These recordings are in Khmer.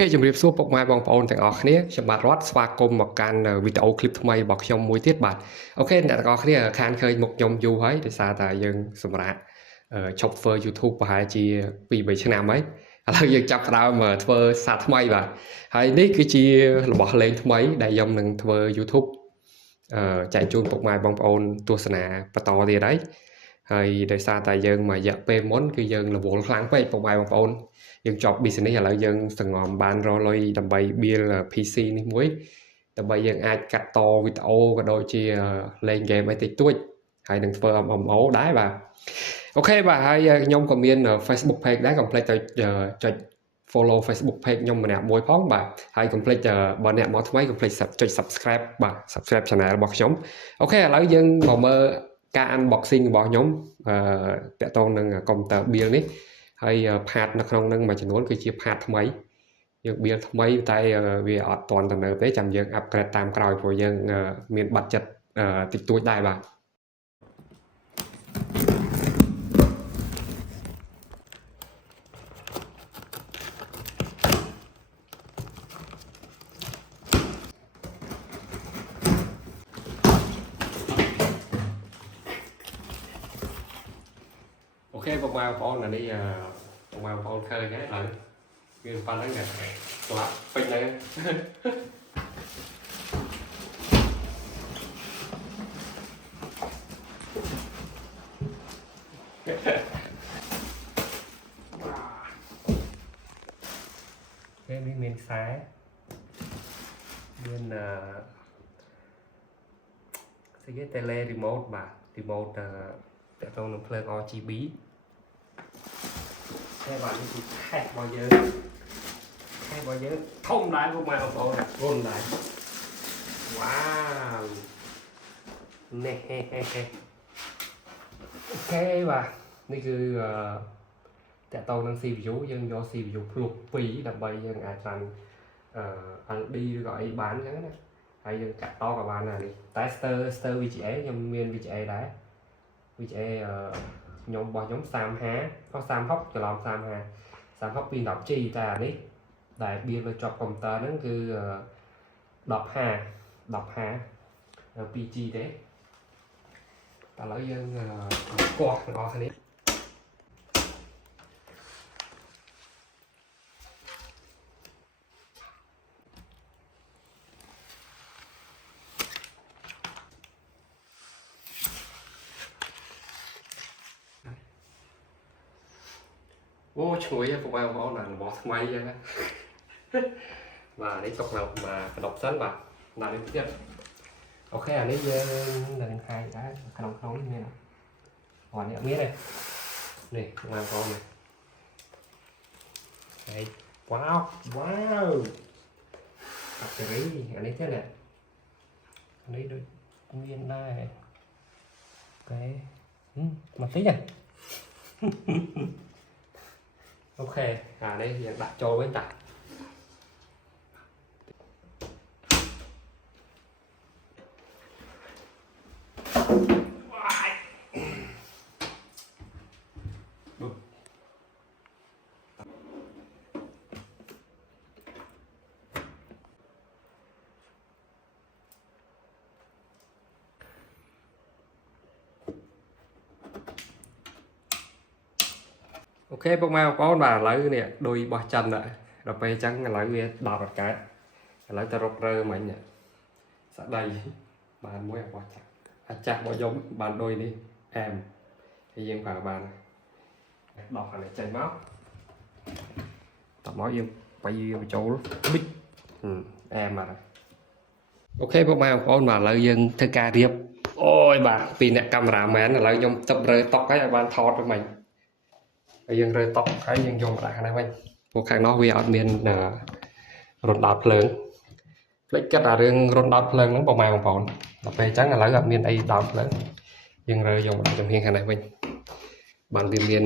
Ok ជំរាបសួរពុកម៉ែបងប្អូនទាំងអស់គ្នាខ្ញុំបាទរតស្វាគមន៍មកកាន់វីដេអូឃ្លីបថ្មីរបស់ខ្ញុំមួយទៀតបាទអូខេអ្នកទាំងអស់គ្នាខានឃើញមុខខ្ញុំយូរហើយដោយសារតែយើងសម្រាប់ឈប់ធ្វើ YouTube ប្រហែលជា2-3 ឆ្នាំហើយឥឡូវយើងចាប់ផ្ដើមធ្វើសារថ្មីបាទហើយនេះគឺជារបស់លេងថ្មីដែលខ្ញុំនឹងធ្វើ YouTube ចែកជូនពុកម៉ែបងប្អូនទស្សនាបន្តទៀតហើយដោយសារតែយើងមករយៈពេលមុនគឺយើងរវល់ខ្លាំងពេកពុកម៉ែបងប្អូនយើងចប់ business ឥឡូវយើងសង្ងំបានរកលុយដើម្បី build PC នេះមួយដើម្បីយើងអាចកាត់តវីដេអូក៏ដូចជាលេង game អីតិចតួចហើយនឹងធ្វើ MMO ដែរបាទអូខេបាទហើយខ្ញុំក៏មាន Facebook page ដែរកុំភ្លេចទៅចុច follow Facebook page ខ្ញុំម្នាក់មួយផងបាទហើយកុំភ្លេចបើអ្នកមកថ្មីកុំភ្លេចចុច subscribe បាទ subscribe channel របស់ខ្ញុំអូខេឥឡូវយើងមកមើលការ unboxing របស់ខ្ញុំតាក់ទងនឹង computer build នេះហើយ part នៅក្នុងនឹងមួយចំនួនគឺជា part ថ្មីយើង build ថ្មីតែវាអត់ទាន់ទៅនៅទេចាំយើង upgrade តាមក្រោយព្រោះយើងមានបាត់ចិត្តតិចតួចដែរបាទអូខេបងប្អូនអានេះបងប្អូនឃើញហើយឥឡូវវាប៉ុណ្្នឹងតែស្លាប់ពេញហ្នឹងនេះមានខ្សែមានស្អីគេ tele remote បាទ remote តាក់ទងនឹងភ្លើង RGB តែបាទនេះគឺខេះរបស់យើងធំដែរពុកម៉ែបងប្អូនរុនដែរវ៉ាវនេះអូខេបាទនេះគឺតាក់ទងនឹង CPU យើងយក CPU ភ្លុក2ដើម្បីយើងអាចត្រាំLD ឬក៏អីបានអញ្ចឹងណាហើយយើងកាត់តក៏បានដែរនេះតែ Stir VGA ខ្ញុំមាន VGA ដែរ VGA ខ្ញុំរបស់ខ្ញុំ3050ក៏3060ច្រឡំ3060 ពី 10G តែអានេះដែល build លើជាប់កុំព្យូទ័រហ្នឹងគឺ1050 2G ទេឥឡូវយើងកោះទាំងអស់គ្នាអូឈ្ងុយពុកម៉ែបងប្អូនអារបស់ថ្មីចឹងណាបាទនេះទុកនៅមកកណ្ដុបសិនបាទដាក់នេះទៀតអូខេអានេះយើងនឹងហាយដែរក្នុងនេះមានអត់នេះអត់មានទេនេះពុកម៉ែបងប្អូននេះហើយវ៉ាវបាក់តេរីអានេះទៀតនេះអានេះដូចមានដែរអូខេមកតិចអូខេអានេះយើងដាក់ចូលវិញតាអូខេពុកម៉ែបងប្អូនបាទឥឡូវនេះដូចបោះចិនដល់ពេលអញ្ចឹងឥឡូវវា10អត់កើតឥឡូវទៅរករើមិញស្ដីបានមួយរបស់ចាស់របស់ខ្ញុំបានដូចនេះអែមហើយយើងប្រើបានដោះអានេះចេញមកតមកយើងបាយបញ្ចូលប៊ិចអែមបាទអូខេពុកម៉ែបងប្អូនបាទឥឡូវយើងធ្វើការរៀបអូយបាទពីអ្នកកាមេរ៉ាមែនឥឡូវខ្ញុំទឹករើតុកហើយឲ្យបានថតវិញមិញហើយយើងរើតុកហើយយើងយកមកដាក់ខាងនេះវិញព្រោះខាងនោះវាអត់មានរន្ធដោតភ្លើងភ្លេចគិតអារឿងរន្ធដោតភ្លើងហ្នឹងបងប្អូនដល់ពេលអញ្ចឹងឥឡូវអត់មានអីដោតភ្លើងយើងរើយកមកដាក់ចំហៀងខាងនេះវិញបានវាមាន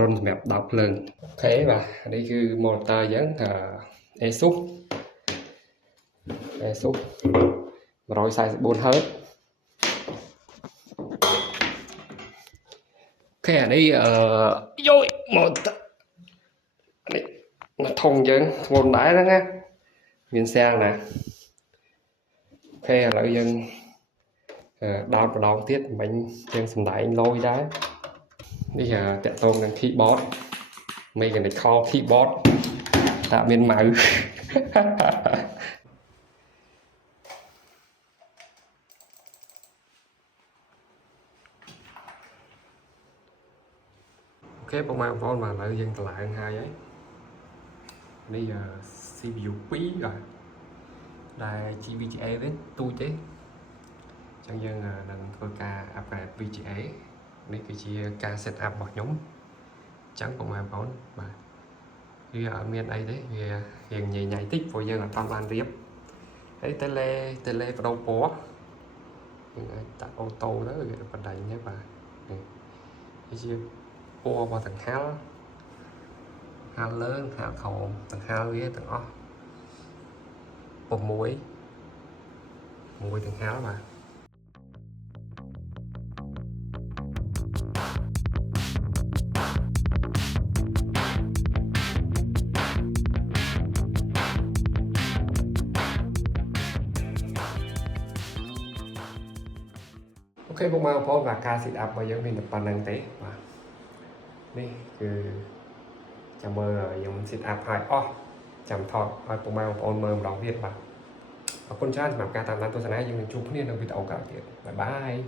រន្ធសម្រាប់ដោតភ្លើងអូខេបាទនេះគឺ motor យើងASUS 144 Hz អូខេអានេះយោមកនេះ nó thông dân vốn đáy đó nghe miền sang nè ok lại dân đào vào đào tiết mình dân sầm đáy lôi đá bây giờ tẹt tôn đang keyboard mấy cái này call keyboard tạo miền máu ok bộ mạng phone mà lại dân lại hai ấy bây giờ CPU quý rồi đây chỉ VGA đấy tôi chứ chẳng dân là lần thôi ca upgrade VGA đây cái chi ca setup bọc nhóm chẳng bộ mạng phone mà vì ở miền đây đấy vì hiện nhảy nhảy tích của dân là toàn ban riệp đấy tele vào đâu có tạo ô tô đó rồi phần đầy nhé bà cái chi cua vào thằng hao lớn hao khổ thằng hao ghế thằng ó một muối thằng hao mà ok bộ mang phone và ca xịt ập bây giờ mình được bàn năng tế mà đi cứ chào mơ dùng xịt ập hai chào thọ hai bộ mang phone mơ đóng viết mà con trai mà ca tạm tạm tôi sẽ nói nhưng mình chụp nên được video cả bye bye